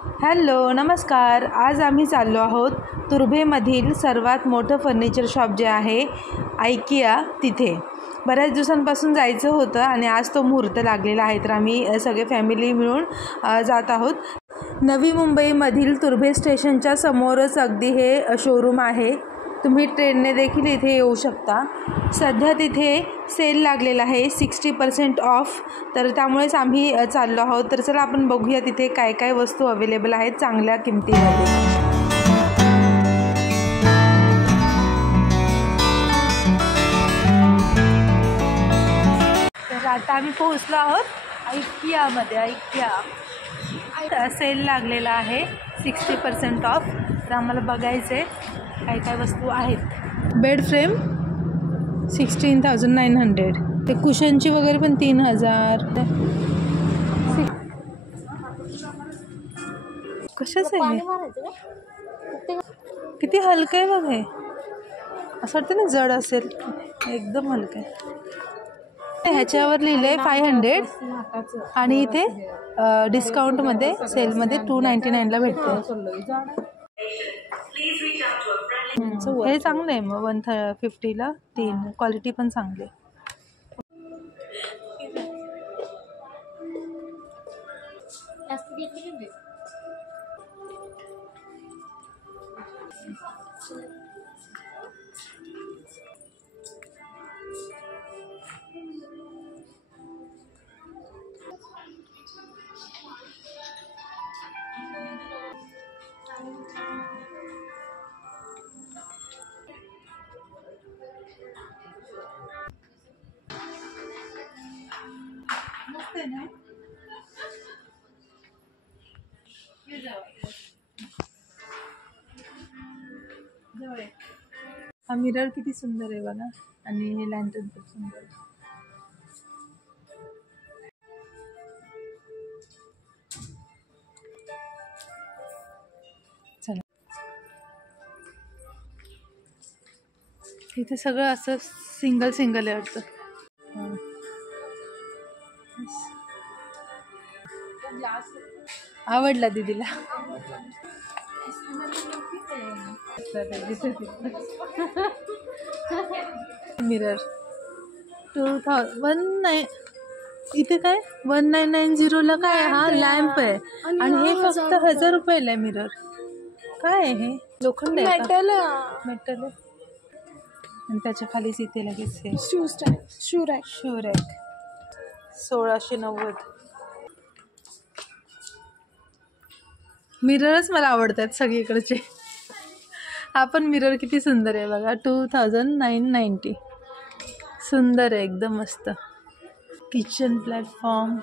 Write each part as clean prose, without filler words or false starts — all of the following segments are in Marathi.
हॅलो नमस्कार. आज आम्ही चाललो आहोत तुर्भेमधील सर्वात मोठं फर्निचर शॉप जे आहे आयकिया तिथे. बऱ्याच दिवसांपासून जायचं होतं आणि आज तो मुहूर्त लागलेला आहे, तर आम्ही सगळे फॅमिली मिळून जात आहोत. नवी मुंबईमधील तुर्भे स्टेशनच्या समोरच अगदी हे शोरूम आहे. तुम्ही ट्रेनने देखील इथे येऊ शकता. सध्या तिथे सेल लागलेला आहे 60% ऑफ, तर त्यामुळेच आम्ही चाललो आहोत. तर चला आपण बघूया तिथे काय काय वस्तू अवेलेबल आहेत चांगल्या किमतीमध्ये. तर आता आम्ही पोहोचलो आहोत आयकियामध्ये. आयकिया सेल लागलेला आहे 60% ऑफ, तर आम्हाला बघायचं आहे काय काय वस्तू आहेत. बेड फ्रेम 16,900, ते कुशनची वगैरे पण 3,000. कशाचं आहे? किती हलकं आहे बघ हे. असं वाटतं ना जड असेल, एकदम हलकं आहे. ह्याच्यावर लिहिलं आहे 500 आणि इथे डिस्काउंटमध्ये सेलमध्ये 299ला भेटते. हे चांगलं आहे मग 150ला 3. क्वालिटी पण चांगली आहे. हा मिरर किती सुंदर आहे बघा, आणि हे लँटर्न खूप सुंदर आहे. चला, इथे सगळं असं सिंगल आहे वाटतं. आवडला दीदीला. मिरर 2019 इथे काय 1990ला काय हा लॅम्प आहे, आणि हे फक्त 1000 रुपयाला आहे. मिरर काय आहे हे? लोखंड आहे, मेटल आहे. आणि त्याच्या खालीच इथे लगेच हे शू रॅक 1690. मिररच मला आवडतात सगळीकडचे. हा पण मिरर किती सुंदर आहे बघा, 2990. सुंदर आहे एकदम मस्त. Kitchen platform.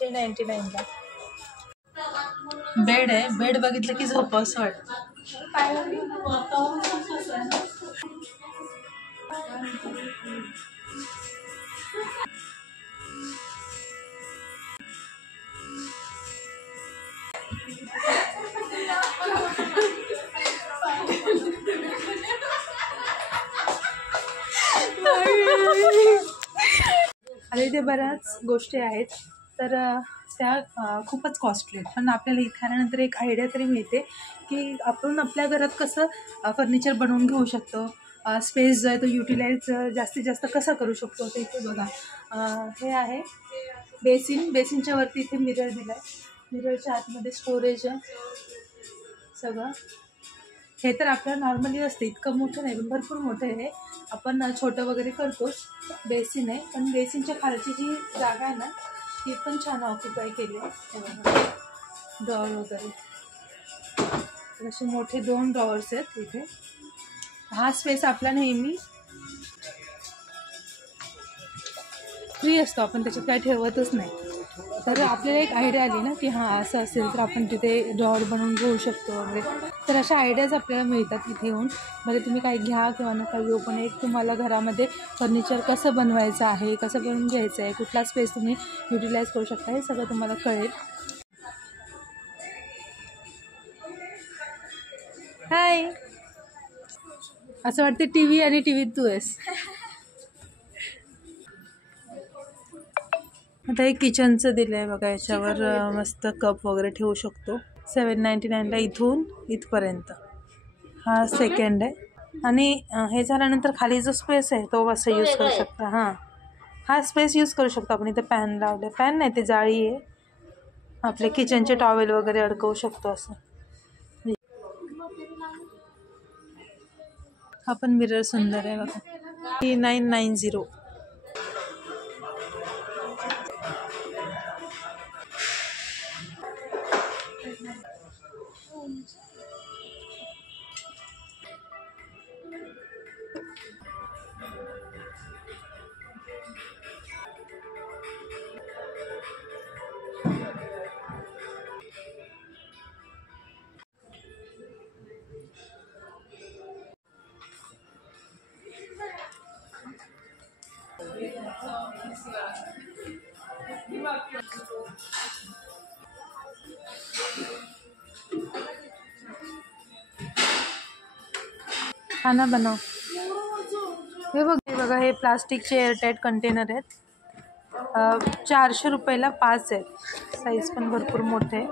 $399ला. बेड आहे, बेड बघितलं की झोपावं असं वाटतं. आणि इथे बऱ्याच गोष्टी आहेत, तर त्या खूपच कॉस्टली आहेत. पण आपल्याला इथे आल्यानंतर एक आयडिया तरी मिळते की आपण आपल्या घरात कसं फर्निचर बनवून घेऊ शकतो, स्पेस जो आहे तो युटिलाइज जास्तीत जास्त कसा करू शकतो. तर इथे बघा, हे आहे बेसिनच्या वरती इथे मिरर दिला आहे. मिररच्या आतमध्ये स्टोरेज सगळं. हे तर आपल्याला नॉर्मली असते, इतकं मोठं नाही पण भरपूर मोठं आहे. आपण छोटं वगैरे करतोच. बेसिन आहे, पण बेसिनच्या खालची जी जागा आहे ना ती पण छान ऑक्युपाय केली आहे. ड्रॉवर वगैरे असे मोठे 2 ड्रॉवर्स आहेत इथे. हा स्पेस आपला नेहमी फ्री असतो, आपण त्याच्यात काय ठेवतच नाही. तर आपल्याला एक आयडिया आली ना की हां असं असेल तर आपण तिथे ड्रॉवर बनवून घेऊ शकतो वगैरे. तर अशा आयडियाज आपल्याला मिळतात इथे येऊन. म्हणजे तुम्ही काही घ्या किंवा नका घेऊ, पण एक तुम्हाला घरामध्ये फर्निचर कसं बनवायचं आहे, कसं बनवून घ्यायचं आहे, कुठला स्पेस तुम्ही युटिलाइज करू शकता, हे सगळं तुम्हाला कळेल. हाय, असं वाटते टीव्ही आणि टीव्हीत तू आहेस. आता हे किचनचं दिलं आहे बघा. याच्यावर मस्त कप वगैरे ठेवू शकतो. 799ला इथून इथपर्यंत. हा सेकंड आहे. आणि हे झाल्यानंतर खाली जो स्पेस आहे तो असं यूज करू शकता. हां, हा स्पेस यूज करू शकतो आपण. इथे पॅन लावले. पॅन नाही, ते जाळी आहे. आपले किचनचे टॉवेल वगैरे अडकवू शकतो असं. हा पण मिरर सुंदर आहे बघा. 3990. खाना बनव. हे बघा, हे प्लास्टिकचे एअरटाईट कंटेनर आहेत. 400 रुपयाला 5 आहेत. साईज पण भरपूर मोठे आहे.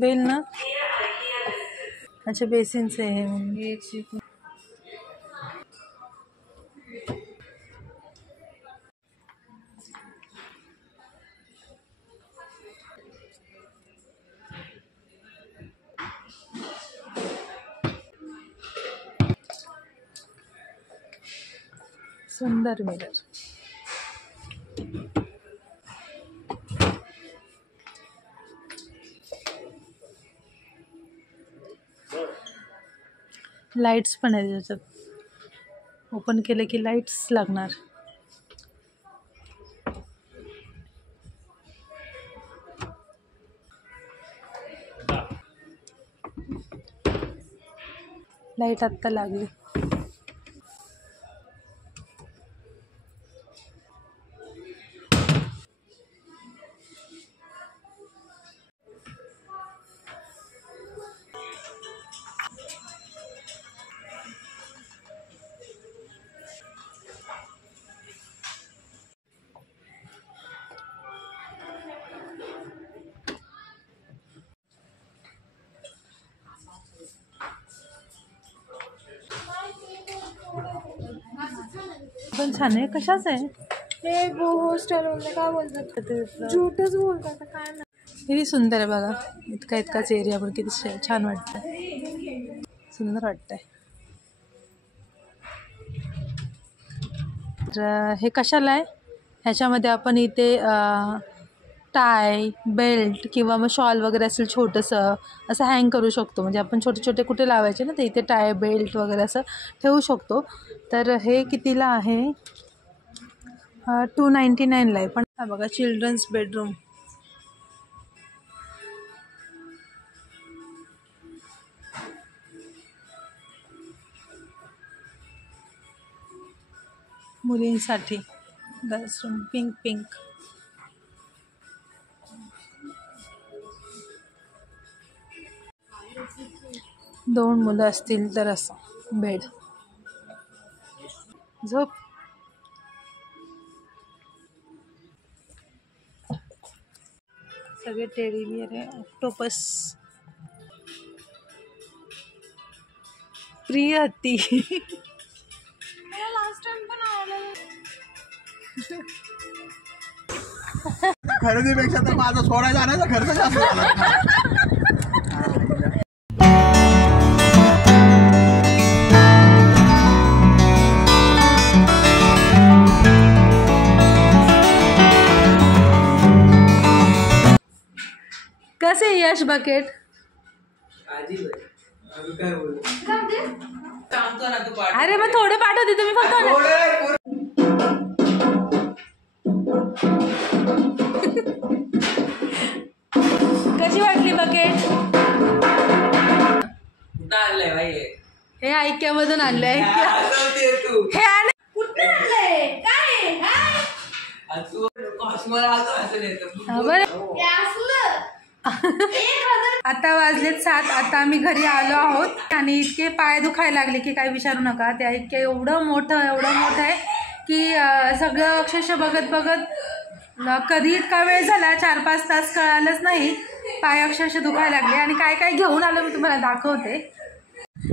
बेल ना. अच्छा, बेसिनचे हे सुंदर मिरर. लाईट्स पण आहेत त्याच्यात. ओपन केलं की लाईट्स लागणार. लाईट आत्ता लागली. पण छान आहे. कशाच आहे हे? बोहो स्टाईल म्हणजे काय बोलतात, झूटच बोलतात काय नाही. हे सुंदर आहे बघा. इतकाच एरिया पण किती छान वाटतंय. सुंदर वाटतंय. तर हे कशाला आहे? ह्याच्यामध्ये आपण इथे टाय, बेल्ट किंवा मग शॉल वगैरे असेल छोटंसं असं हँग करू शकतो. म्हणजे आपण छोटे छोटे कुठे लावायचे ना, तर इथे टाय, बेल्ट वगैरे असं ठेवू शकतो. तर हे कितीला आहे? 299ला आहे. पण हा बघा, चिल्ड्रन्स बेडरूम. मुलींसाठी बेडरूम. पिंक. 2 मुलं असतील तर असं बेड. झोप. सगळे टेडी बियर आहे. ऑक्टोपस. प्रिय हत्ती. लास्ट टाइम पण आलेलं. खरेदीपेक्षा तर माझं सोडायला आणायचा खर्च जास्त झाला. कसे यश बकेट? अरे मग थोडे पाठवते तुम्ही फक्त. कशी वाटली बकेट? हे ऐक्यामधून आणलंय. हे कुठे आणलंय? काय आता वाजलेत 7. आता आम्ही घरी आलो आहोत आणि इतके पाय दुखायला लागले की काही विचारू नका. त्या इतके एवढं मोठं आहे की सगळं अक्षरशः बघत कधी इतका वेळ झाला 4-5 तास कळालंच नाही. पाय अक्षरशः दुखायला लागले आणि काय घेऊन आलो मी तुम्हाला दाखवते.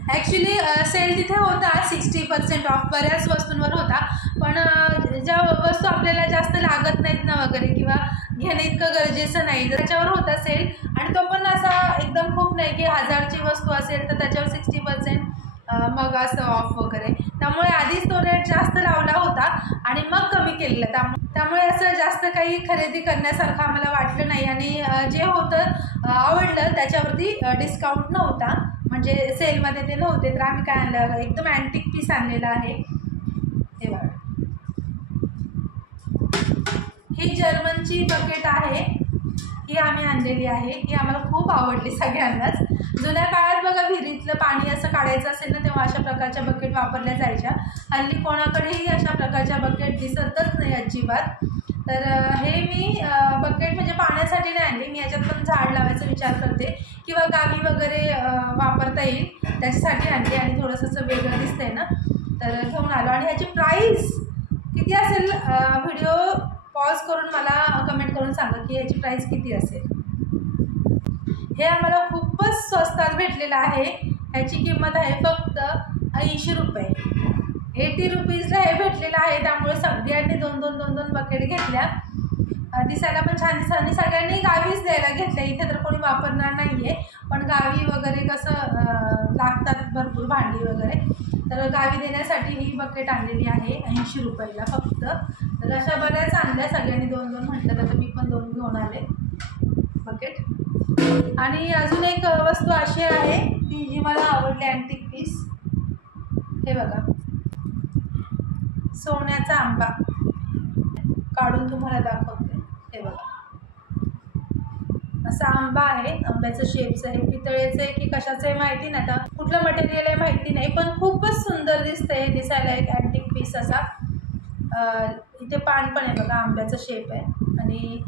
ॲक्च्युली सेल तिथे होता 60% ऑफ बऱ्याच वस्तूंवर होता. पण ज्या वस्तू आपल्याला जास्त लागत नाहीत ना वगैरे किंवा घेणं इतकं गरजेचं नाही त्याच्यावर होता सेल. आणि तो पण असा एकदम खूप नाही की 1000ची वस्तू असेल तर त्याच्यावर 60% मग असं ऑफ वगैरे. त्यामुळे आधीच तो रेट जास्त लावला होता आणि मग कमी केलेलं. त्यामुळे असं जास्त काही खरेदी करण्यासारखं आम्हाला वाटलं नाही. आणि जे होतं आवडलं त्याच्यावरती डिस्काउंट नव्हता, म्हणजे सेलमध्ये ते नव्हते. तर आम्ही काय आणलं, एकदम अँटिक पीस आणलेला आहे. हे बघा, ही जर्मनची बकेट आहे. ही आम्ही आणलेली आहे. ही आम्हाला खूप आवडली सगळ्यांनाच. जुन्या काळात बघा विहिरीतलं पाणी असं काढायचं असेल ना तेव्हा अशा प्रकारच्या बकेट वापरल्या जायच्या. हल्ली कोणाकडेही अशा प्रकारच्या बकेट दिसतच नाही अजिबात. तर हे मी बकेट म्हणजे पाण्यासाठी नाही आणली, मी याच्यात पण झाड लावायचा विचार करते किंवा गावी वगैरे वापरता येईल त्याच्यासाठी आणली. आणि थोडंसं असं वेगळं दिसतंय ना तर घेऊन आलो. आणि ह्याची प्राईस किती असेल व्हिडिओ पॉज करून मला कमेंट करून सांगा की ह्याची प्राईस किती असेल. हे आम्हाला खूपच स्वस्तात भेटलेलं आहे. ह्याची किंमत आहे फक्त 80 रुपये. 80 रुपीजला हे भेटलेलं आहे. त्यामुळे सगळ्यांनी दोन बकेट घेतल्या. दिसायला पण छान दिसत आणि सगळ्यांनी गावीच द्यायला घेतल्या. इथे तर कोणी वापरणार नाही आहे, पण गावी वगैरे कसं लागतात भरपूर भांडी वगैरे, तर गावी देण्यासाठी ही बकेट आणलेली आहे 80 रुपयाला फक्त. तर अशा बऱ्याच आणल्या सगळ्यांनी 2-2 म्हटलं तर मी पण 2 घेऊन आले बकेट. आणि अजून एक वस्तू अशी आहे ती जी मला आवडली, अँटिक पीस. हे बघा, सोन्याचा आंबा काढून तुम्हाला दाखवते. हे बघा, असा आंबा आहे. आंब्याचं शेपचं आहे. पितळेचं आहे की कशाचं आहे माहिती नाही, आता कुठलं मटेरियल आहे माहिती नाही, पण खूपच सुंदर दिसतंय दिसायला. एक अँटिक पीस असा. इथे पान पण आहे बघा, आंब्याचं शेप आहे आणि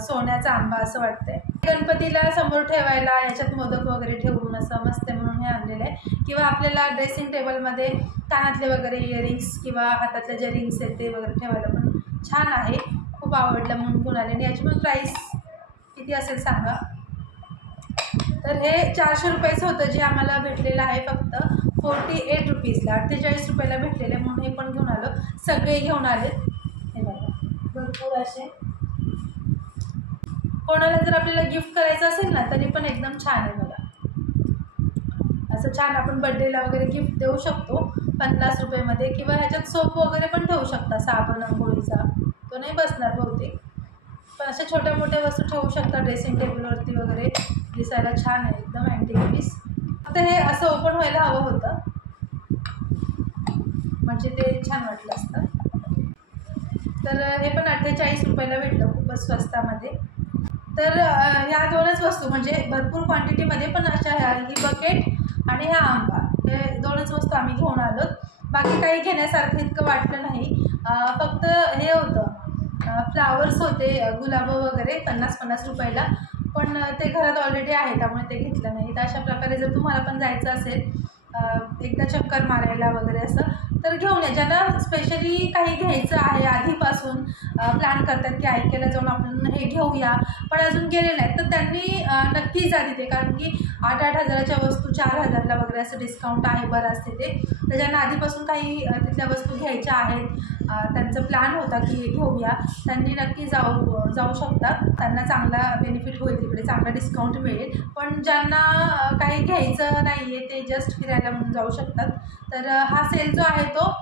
सोन्याचा आंबा असं वाटतंय. गणपतीला समोर ठेवायला याच्यात मोदक वगैरे ठेवून असं मस्त म्हणून हे आणलेलं आहे. किंवा आपल्याला ड्रेसिंग टेबलमध्ये कानातले वगैरे इयरिंग्स किंवा हातातले जे रिंग्स आहेत ते वगैरे ठेवायला पण छान आहे. खूप आवडलं म्हणून घेऊन आले. आणि याची पण प्राईस किती असेल सांगा. तर हे 400 रुपयाचं होतं जे आम्हाला भेटलेलं आहे फक्त 48 रुपीजला. 48 रुपयाला भेटलेले म्हणून हे पण घेऊन आलो. सगळे घेऊन आले. हे बघा, भरपूर असे. कोणाला जर आपल्याला गिफ्ट करायचं असेल ना तरी पण एकदम छान आहे बघा. असं छान आपण बड्डेला वगैरे गिफ्ट देऊ शकतो 50 रुपयामध्ये. किंवा ह्याच्यात सोप वगैरे पण ठेवू शकता, साबण अंघोळीचा. तो नाही बसणार बहुतेक, पण अशा छोट्या मोठ्या वस्तू ठेवू शकता ड्रेसिंग टेबलवरती वगैरे. दिसायला छान आहे एकदम अँटिक पीस. फक्त हे असं ओपन व्हायला हवं होतं म्हणजे ते छान वाटलं असतं. तर हे पण 48 रुपयाला भेटलं, खूपच स्वस्तामध्ये. तर ह्या 2च वस्तू म्हणजे भरपूर क्वांटिटीमध्ये, पण अशा ही बकेट आणि हा आंबा, हे 2च वस्तू आम्ही घेऊन आलो. बाकी काही घेण्यासारखं इतकं वाटलं नाही. फक्त हे होतं, फ्लावर्स होते, गुलाबं वगैरे 50-50 रुपयाला, पण ते घरात ऑलरेडी आहे त्यामुळे ते घेतलं नाही. तर अशा प्रकारे जर तुम्हाला पण जायचं असेल एकदा चक्कर मारायला वगैरे असं तर घेऊन या. ज्यांना स्पेशली काही घ्यायचं आहे आधीपासून प्लॅन करतात की ऐकायला जाऊन आपण हे घेऊया पण अजून गेले नाहीत तर त्यांनी नक्की जा तिथे, कारण की 8-8 हजाराच्या वस्तू 4,000ला वगैरे असं डिस्काउंट आहे बरं असते ते. तर ज्यांना आधीपासून काही तिथल्या वस्तू घ्यायच्या आहेत, त्यांचा प्लॅन होता की हे घेऊया, त्यांनी नक्की जाऊ शकतात. त्यांना चांगला बेनिफिट होईल, तिकडे चांगला डिस्काउंट मिळेल. पण ज्यांना काही घ्यायचं नाही आहे ते जस्ट फिरायला म्हणून जाऊ शकतात. तर हा सेल जो आहे तो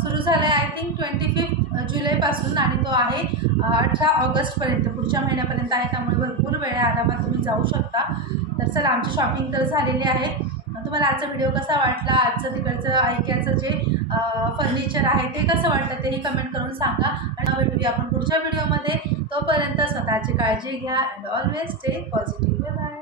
सुरू झाला आहे आय थिंक 25 जुलैपासून आणि तो आहे 18 ऑगस्टपर्यंत, पुढच्या महिन्यापर्यंत आहे. त्यामुळे भरपूर वेळ आहे, आरामात तुम्ही जाऊ शकता. तर चला, आमची शॉपिंग तर झालेली आहे. तुम्हाला आजचा व्हिडिओ कसा वाटला, आजचं तिकडचं ऐक्याचं जे फर्निचर आहे ते कसं वाटतं तेही कमेंट करून सांगा. आणि भेटूया आपण पुढच्या व्हिडिओमध्ये. तोपर्यंत स्वतःची काळजी घ्या and always stay positive. Bye.